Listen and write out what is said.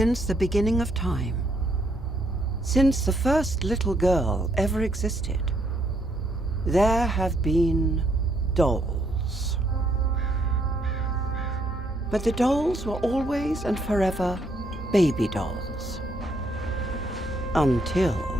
Since the beginning of time, since the first little girl ever existed, there have been dolls. But the dolls were always and forever baby dolls. Until